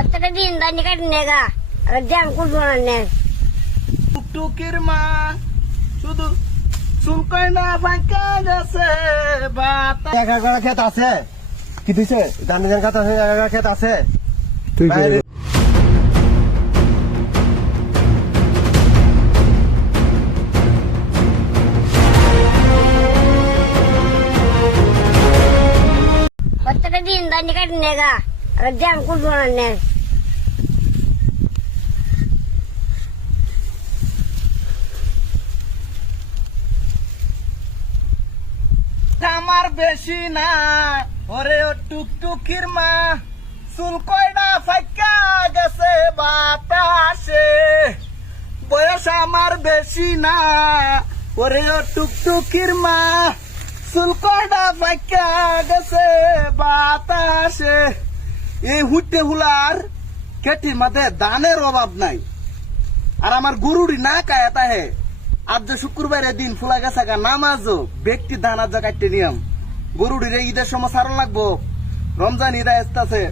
প্রত্যেকটা দিন দানি কাটি নেগা আর জ্যাম করব না নে টুকটুকির মা শুধু চুলকয় না ফাঁকা গেছে বাতা এক একর ক্ষেত আছে কি দিছে ধান ধান খাত আছে এক একর ক্ষেত আছে তুই বাইরে- প্রত্যেকটা দিন জ্যাম করব না নে আমার বেশি না, ওরে ও টুকটুকির মা। চুলকয় না ফাঁকা গেছে বাতাসে। বয়স আমার বেশি না, ওরে ও টুকটুকির মা। চুল চুলকয়টা ফাঁকা গেছে বাতাসে। এই হুটে হুলার কেটির মাঝে দানের অভাব নাই আর আমার গরুড়ি না কায়াতা হে আজ যে শুক্রবারের দিন ফুলা গেছে নামাজও ব্যক্তি ধান আজ কাটতে নিয়ম গরুড়ি রে ঈদের সময় সারণ লাগবো, রমজান ঈদ আসতেছে,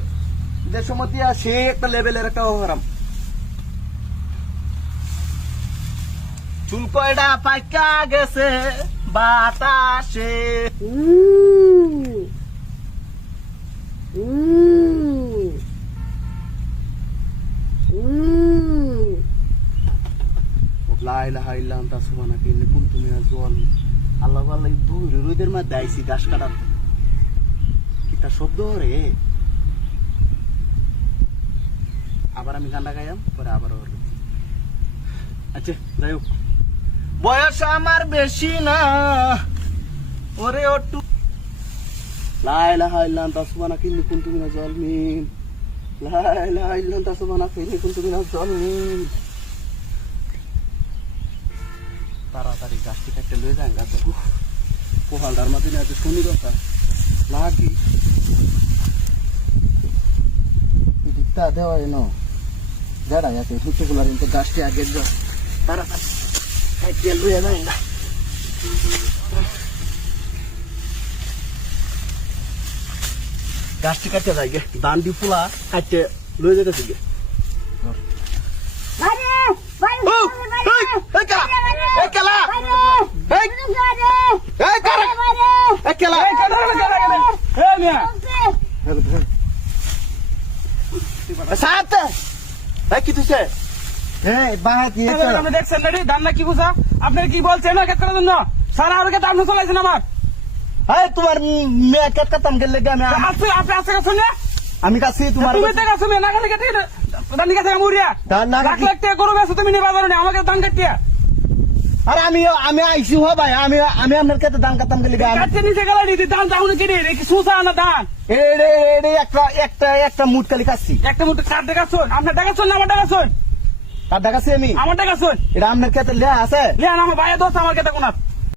ঈদের সময় দিয়া সে একটা লেভেলের একটা ওহরাম চুল কয়টা পাইকা গেছে, বাতাসে উম। উম। উম। আচ্ছা যাই হোক। বয়স আমার বেশি না। ওরে ওটু লা ইলাহা ইল্লা আনতা সুবহানাকা ইন্নী কুনতু মিনাজ জালিমিন লা ইলাহা ইল্লা আনতা সুবহানাকা ইন্নী কুনতু মিনাজ তাড়াতাড়ি গাছটি কাটতে লয়ে যান গাছ পোহালটার মধ্যে না শুনি কথা লাগি। দিকটা দেওয়া এনো যারা আছে হুচুগুলার কিন্তু গাছটি আগে যা তাড়াতাড়ি। কাটতে লয়ে যান না গাছটি কাটতে যাই গে দান্ডি ফুলা কাটতে লয়ে যেতেছি গে বাইরে, বাইরে, ও, বাইরে, এই, এই কেলা, এই কেলা, বাইরে, এই, বাইরে, এই কারা, বাইরে, এই কেলা, এই কেলা, এই কেলা, এই কেলা। বাইরে। সাথে এই কি তুইছে এই বাহাত ইয়ে কর। আপনি দেখছেন নাকি ধান না কি বুঝা আপনি কি বলছেন করার জন্য সারা আর আপনি চলাইছেন আমার এই তোমার মেয়ে কেট কাতাম গেলে আমি আপনি আছে আমি কাছে তোমার তুমি তো গেছো মেয়ে না গেলে কেটে ধান গেছে মুড়িয়া ধান না লাখ কাটি- গরু বেছো তুমি নিয়ে বাজারে আমাকে ধান কাটিয়া আর আমি আমি আইছি হো ভাই আমি আমি আপনার কাছে দান কাতাম গেলি আমি কাটতে নিচে গেল নিতে দান দাউন কিনে রে কি সুসা না দান? এড়ে এড়ে একটা একটা একটা মুট কালি খাচ্ছি। একটা মুঠো দেখা শোন আপনার দেখাচ্ছেন না আমার দেখাচ্ছেন তার দেখাচ্ছি আমি। আমার দেখাচ্ছেন এটা আপনার কাছে লেয়া আছে? লিয়ান আমার ভাই দোষ আমার কেটে কোনার